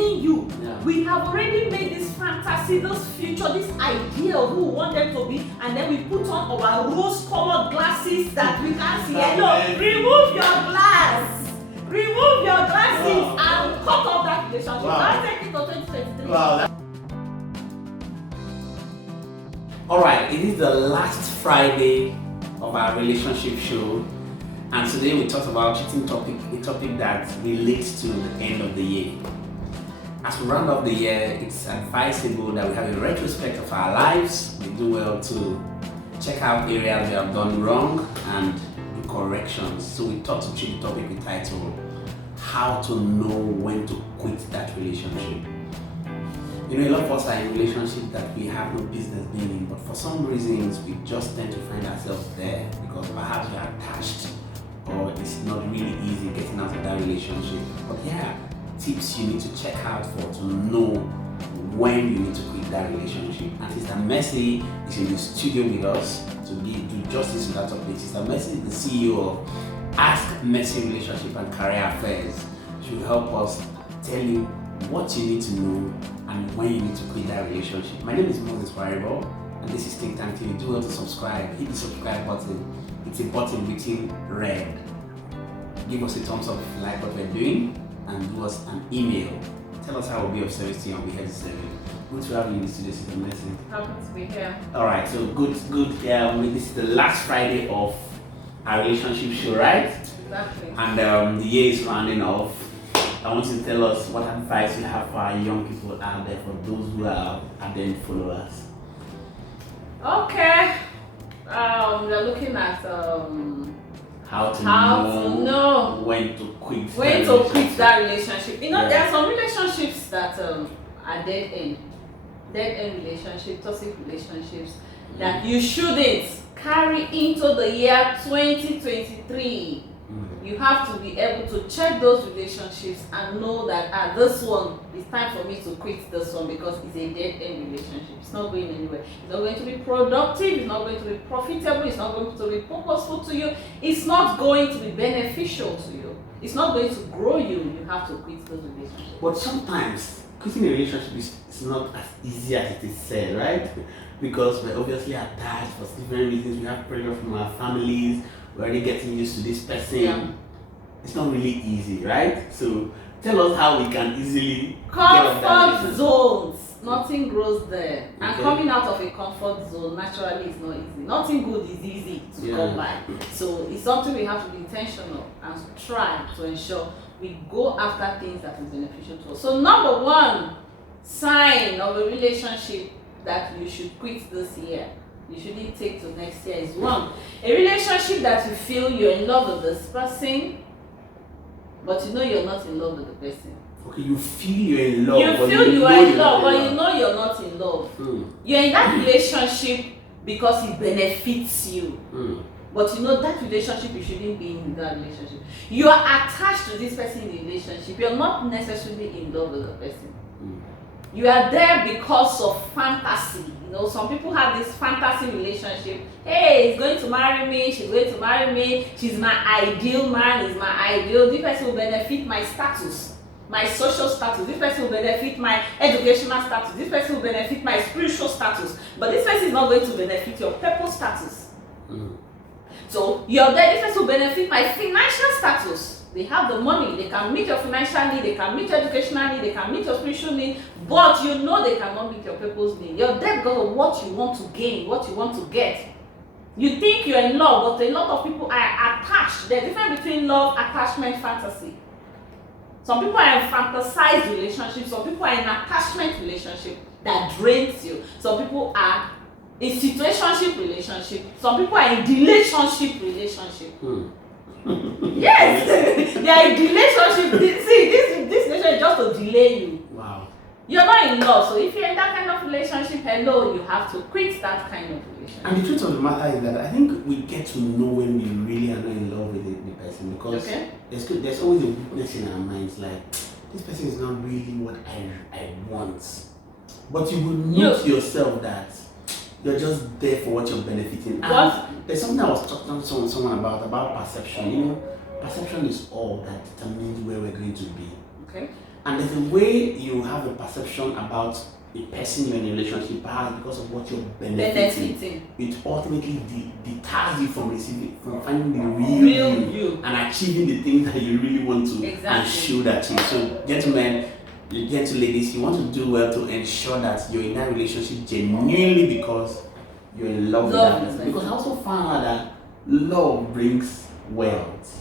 telling you, we have already made this fantasy, this future, this idea of who we want them to be, and then we put on our rose-colored glasses that we can't see. No, remove your glass. Remove your glasses and cut off that relationship. Now take it to 2023. Wow. Alright, it is the last Friday of our relationship show, and today we talked about cheating topic, a topic that relates to the end of the year. As we round up the year, it's advisable that we have a retrospect of our lives. We do well to check out areas we have done wrong and do corrections. So we thought to treat the topic we titled, How to Know When to Quit That Relationship. You know, a lot of us are in relationships that we have no business being in, but for some reasons we just tend to find ourselves there because perhaps we are attached or it's not really easy getting out of that relationship. But yeah, tips you need to check out for to know when you need to quit that relationship. And Sister Mercy is in the studio with us to do justice to that topic. Sister Mercy is the CEO of Ask Mercy Relationship and Career Affairs. She will help us tell you what you need to know and when you need to quit that relationship. My name is Moses Variable, and this is Think Tank TV. Do well to subscribe. Hit the subscribe button. It's a button written red. Give us a thumbs up if you like what we're doing, and do us an email. Tell us how we'll be of service to you, and we'll be here to serve you. Good to have you in the studio, Sister Mercy. Happy to be here. Alright, so good. This is the last Friday of our relationship show, right? Exactly. And the year is rounding off. I want you to tell us what advice you have for our young people out there, for those who are ardent followers. Okay. We're looking at how to know when to quit that relationship. You know, there are some relationships that are dead end relationships, toxic relationships that you shouldn't carry into the year 2023. You have to be able to check those relationships and know that this one, it's time for me to quit this one because it's a dead-end relationship. It's not going anywhere. It's not going to be productive. It's not going to be profitable. It's not going to be purposeful to you. It's not going to be beneficial to you. It's not going to grow you. You have to quit those relationships. But sometimes quitting a relationship is not as easy as it is said, right? Because we're obviously attached for different reasons. We have pressure from our families. We're already getting used to this person. Yeah. It's not really easy, right? So tell us how we can easily comfort zones. Nothing grows there. Okay. And coming out of a comfort zone naturally is not easy. Nothing good is easy to come by. So it's something we have to be intentional and try to ensure we go after things that is beneficial to us. So number one sign of a relationship that you should quit this year, you shouldn't take to next year, is one, a relationship that you feel you're in love with this person, but you know you're not in love with the person. Okay, you feel you're in love. You feel you are in love, but you know you're not in love. You're in that relationship because it benefits you. But you know that relationship, you shouldn't be in that relationship. You are attached to this person in the relationship. You're not necessarily in love with the person. You are there because of fantasy. You know, some people have this fantasy relationship. Hey, he's going to marry me, she's going to marry me, she's my ideal man, he's my ideal. This person will benefit my status, my social status. This person will benefit my educational status. This person will benefit my spiritual status. But this person is not going to benefit your purpose status. So you're there, this person will benefit my financial status. They have the money, they can meet your financial need, they can meet your educational need, they can meet your spiritual need, but you know they cannot meet your purpose need. You're there because of what you want to gain, what you want to get. You think you're in love, but a lot of people are attached. There's a difference between love, attachment, fantasy. Some people are in fantasized relationships, some people are in attachment relationship that drains you. Some people are in situationship relationship, some people are in relationship relationship. Yes, they are in relationship. See, this relationship is just to delay you. Wow. You're not in love, so if you're in that kind of relationship, hello, you have to quit that kind of relationship. And the truth of the matter is that I think we get to know when we really are not in love with the person, because there's always a weakness in our minds, like this person is not really what I want. But you will know to yourself that you're just there for what you're benefiting. And there's something I was talking to someone about perception. You know, perception is all that determines where we're going to be. Okay. And there's a way you have a perception about a person you're in a relationship, perhaps because of what you're benefiting. It ultimately deters you from finding the real you and achieving the things that you really want to and should achieve. So, gentlemen, gentle ladies, you want to do well to ensure that you're in that relationship genuinely because you're in love with that person. Because I also found out that love brings wealth.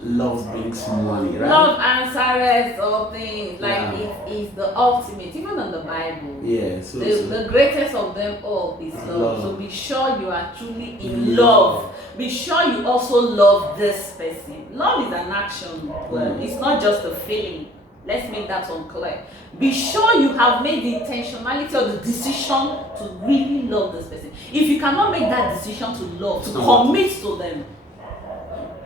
Love brings money, right? Love answers all things. Like it is the ultimate, even in the Bible. Yeah. The greatest of them all is love. So be sure you are truly in love. Be sure you also love this person. Love is an action. Well, it's not just a feeling. Let's make that unclear. Be sure you have made the intentionality or the decision to really love this person. If you cannot make that decision to love, to commit to them,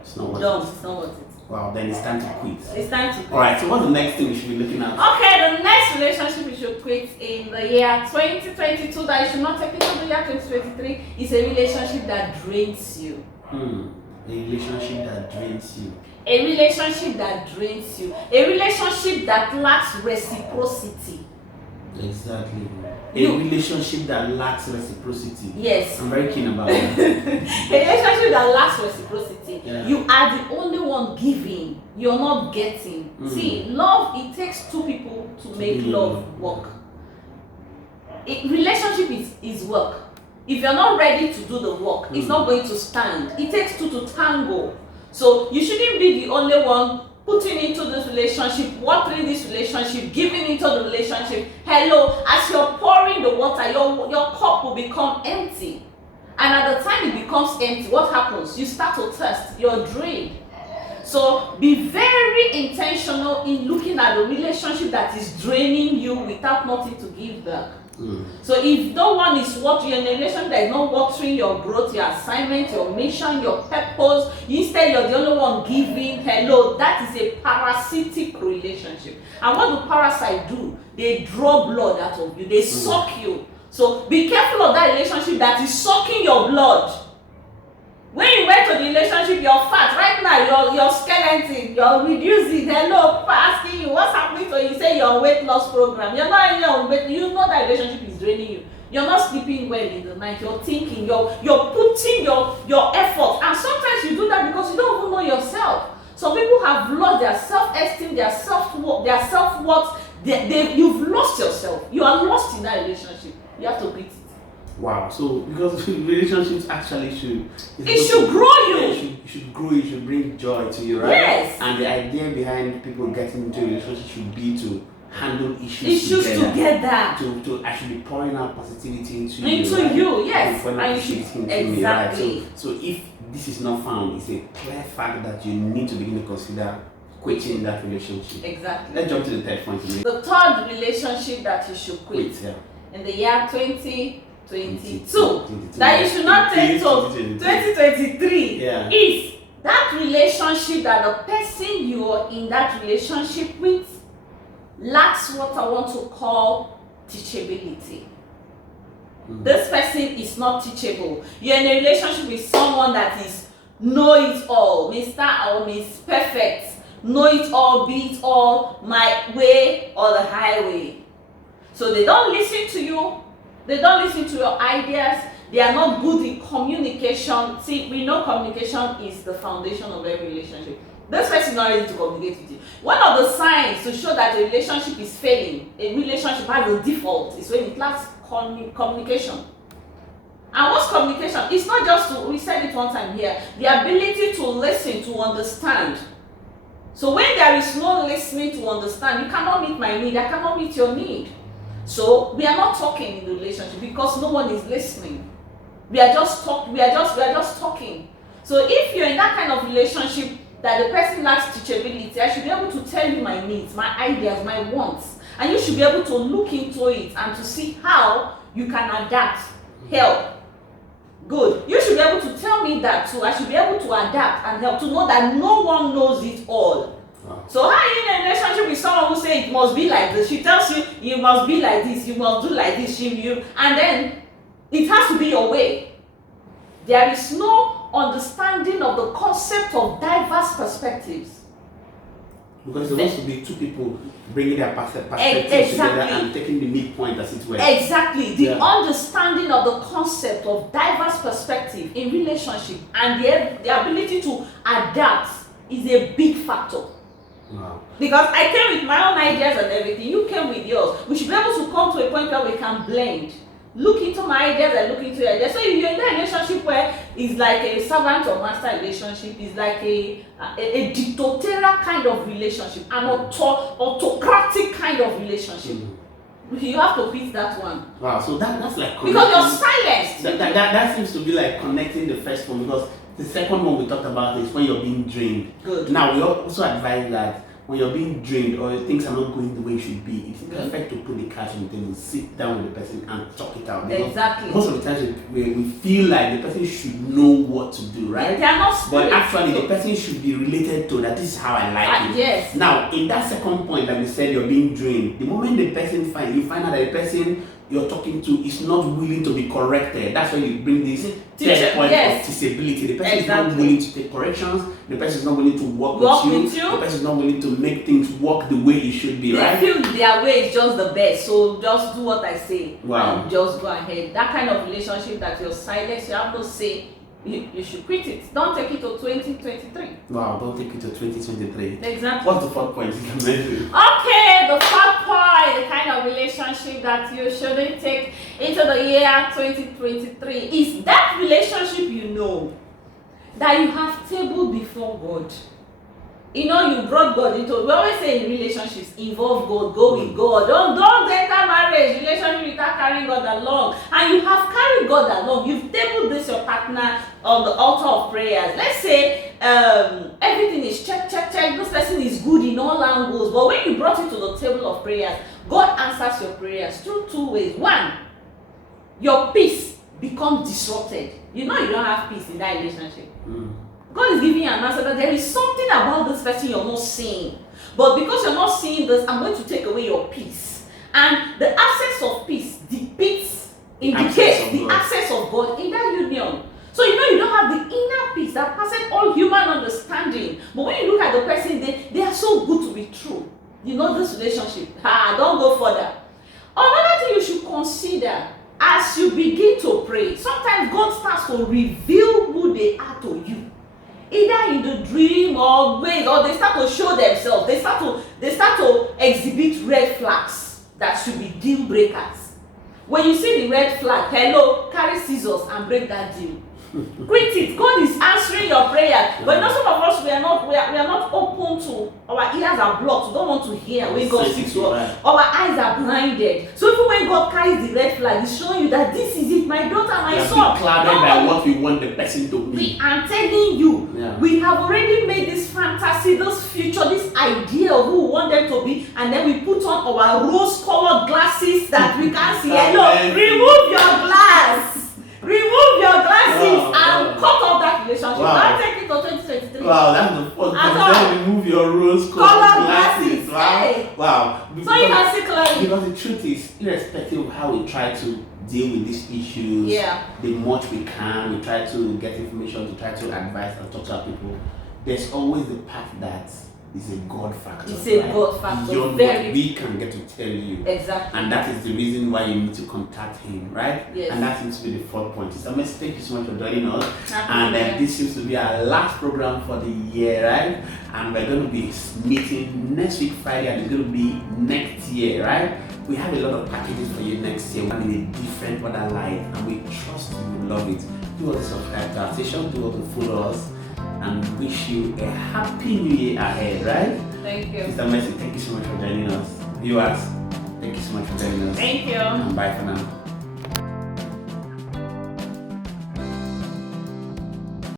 it's not worth it. Wow, then it's time to quit. It's time to quit. Alright, so what's the next thing we should be looking at? Okay, the next relationship we should quit in the year 2022 that you should not take into the year 2023 is a relationship that drains you. A relationship that drains you. A relationship that drains you. A relationship that lacks reciprocity. Exactly. A relationship that lacks reciprocity. Yes. I'm very keen about that. A relationship that lacks reciprocity. Yeah. You are the only one giving. You're not getting. See, love, it takes two people to make love work. Relationship is work. If you're not ready to do the work, it's not going to stand. It takes two to tango. So you shouldn't be the only one putting into this relationship, watering this relationship, giving into the relationship. Hello, as you're pouring the water, your cup will become empty. And at the time it becomes empty, what happens? You start to thirst, you're drained. So be very intentional in looking at a relationship that is draining you without nothing to give back. So if no one is watering, you're in a relationship that is not watering your growth, your assignment, your mission, your purpose, instead you're the only one giving, hello, that is a parasitic relationship. And what do parasites do? They draw blood out of you, they suck you. So be careful of that relationship that is sucking your blood. When you went to the relationship, you're fat. Right now, you're skeleton, you're reducing. Hello, asking you what's happening to you. You say you're on weight loss program. You're not in your weight. You know that relationship is draining you. You're not sleeping well in the night. You're thinking. You're putting your effort. And sometimes you do that because you don't even know yourself. Some people have lost their self-esteem, their self-worth. You've lost yourself. You are lost in that relationship. You have to quit it. Wow, so because relationships actually should grow you. It should grow you, should bring joy to you, right? Yes. And the idea behind people getting into a relationship should be to handle issues together. To actually be pouring out positivity into you, yes. And you should exactly. Right? So if this is not found, it's a clear fact that you need to begin to consider quitting that relationship. Exactly. Let's jump to the third point. The third relationship that you should quit in the year 2022 that you should not take to 2023 is that relationship that the person you are in that relationship with lacks what I want to call teachability. This person is not teachable. You're in a relationship with someone that is know it all, Mr. or Miss Perfect, know it all, be it all, my way or the highway. So they don't listen to you. They don't listen to your ideas. They are not good in communication. See, we know communication is the foundation of every relationship. This person is not ready to communicate with you. One of the signs to show that a relationship is failing, a relationship has a default, is when it lacks communication. And what's communication? It's not just we said it one time here, the ability to listen, to understand. So when there is no listening to understand, you cannot meet my need, I cannot meet your need. So we are not talking in the relationship because no one is listening. We are just talking. So if you're in that kind of relationship that the person lacks teachability, I should be able to tell you my needs, my ideas, my wants, and you should be able to look into it and to see how you can adapt, help. Good. You should be able to tell me that too. I should be able to adapt and help, to know that no one knows it all. So how are you in a relationship with someone who says it must be like this? She tells you, you must be like this, you must do like this, and then it has to be your way. There is no understanding of the concept of diverse perspectives. Because it's supposed to be two people bringing their perspectives together and taking the midpoint as it were. Exactly. The understanding of the concept of diverse perspective in relationship and the ability to adapt is a big factor. Wow. Because I came with my own ideas and everything, you came with yours. We should be able to come to a point where we can blend. Look into my ideas and look into your ideas. So if you're in a relationship where it's like a servant or master relationship, it's like a dictatorial kind of relationship, an autocratic kind of relationship. You have to quit that one. Wow, so that's like because you're silenced. That seems to be like connecting the first one, because the second one we talked about is when you're being drained. Good. Now we also advise that when you're being drained or things are not going the way it should be, it's perfect to put the couch on the table, sit down with the person and talk it out. Exactly. Most of the times we feel like the person should know what to do, right? They are not but actually the person should be related to that. This is how I like it. Yes. Now in that second point that we said you're being drained, the moment the person you find out that the person you're talking to is not willing to be corrected, that's when you bring this third point of teachability. The person is not willing to take corrections, the person is not willing to work with you, the person is not willing to make things work the way it should be, right? They feel their way is just the best, so just do what I say. Wow. And just go ahead. That kind of relationship that you're silent, you have no say, you should quit it. Don't take it to 2023. Wow, don't take it to 2023. Exactly. What's the fourth point? Okay, the fourth point, the kind of relationship that you shouldn't take into the year 2023 is that relationship you know that you have tabled before God. You know, you brought God into it. We always say in relationships, involve God, go with God. Don't enter marriage, relationship without carrying God along. And you have carried God along. You've tabled this your partner on the altar of prayers. Let's say everything is check. This person is good in all angles. But when you brought it to the table of prayers, God answers your prayers through two ways. One, your peace becomes disrupted. You know you don't have peace in that relationship. God is giving you an answer that there is something about this person you're not seeing. But because you're not seeing this, I'm going to take away your peace. And the absence of peace indicates the absence of God in that union. So you know you don't have the inner peace that passes all human understanding. But when you look at the person, they are so good to be true. You know this relationship. Don't go further. Another thing you should consider as you begin to pray, sometimes God starts to reveal who they are to you. Either in the dream or ways, or they start to show themselves. They start to exhibit red flags that should be deal breakers. When you see the red flag, carry scissors and break that deal. Quit it. God is answering your prayer. But you know, some of us we are not open to. Our ears are blocked. We don't want to hear when God speaks to us. Our eyes are blinded. So even when God carries the red flag, He's showing you that this is it, my daughter, my son. Clouded by what we want the person to be. I'm telling you, we have already made this fantasy, this future, this idea of who we want them to be, and then we put on our rose-colored glasses that we can't see. Remove your glass. Remove your glasses and cut off that relationship. Don't take it to 2023. Wow, that's the first thing. Remove your rose-colored glasses. Wow. So you can see clearly. Because the truth is, irrespective of how we try to deal with these issues, the much we can, we try to get information, to try to advise and talk to our people, there's always the part that is a God factor. It's a God factor. Beyond what we can get to tell you. Exactly. And that is the reason why you need to contact him, right? Yes. And that seems to be the fourth point. So thank you so much for joining us. And this seems to be our last program for the year, right? And we're going to be meeting next week Friday, and it's going to be next year, right? We have a lot of packages for you next year. We're in a different other life, and we trust you will love it. Do also subscribe to our station, do also follow us, and wish you a happy new year ahead, right? Thank you. Mr. Messi, thank you so much for joining us. Viewers, thank you so much for joining us. Thank you. And bye for now.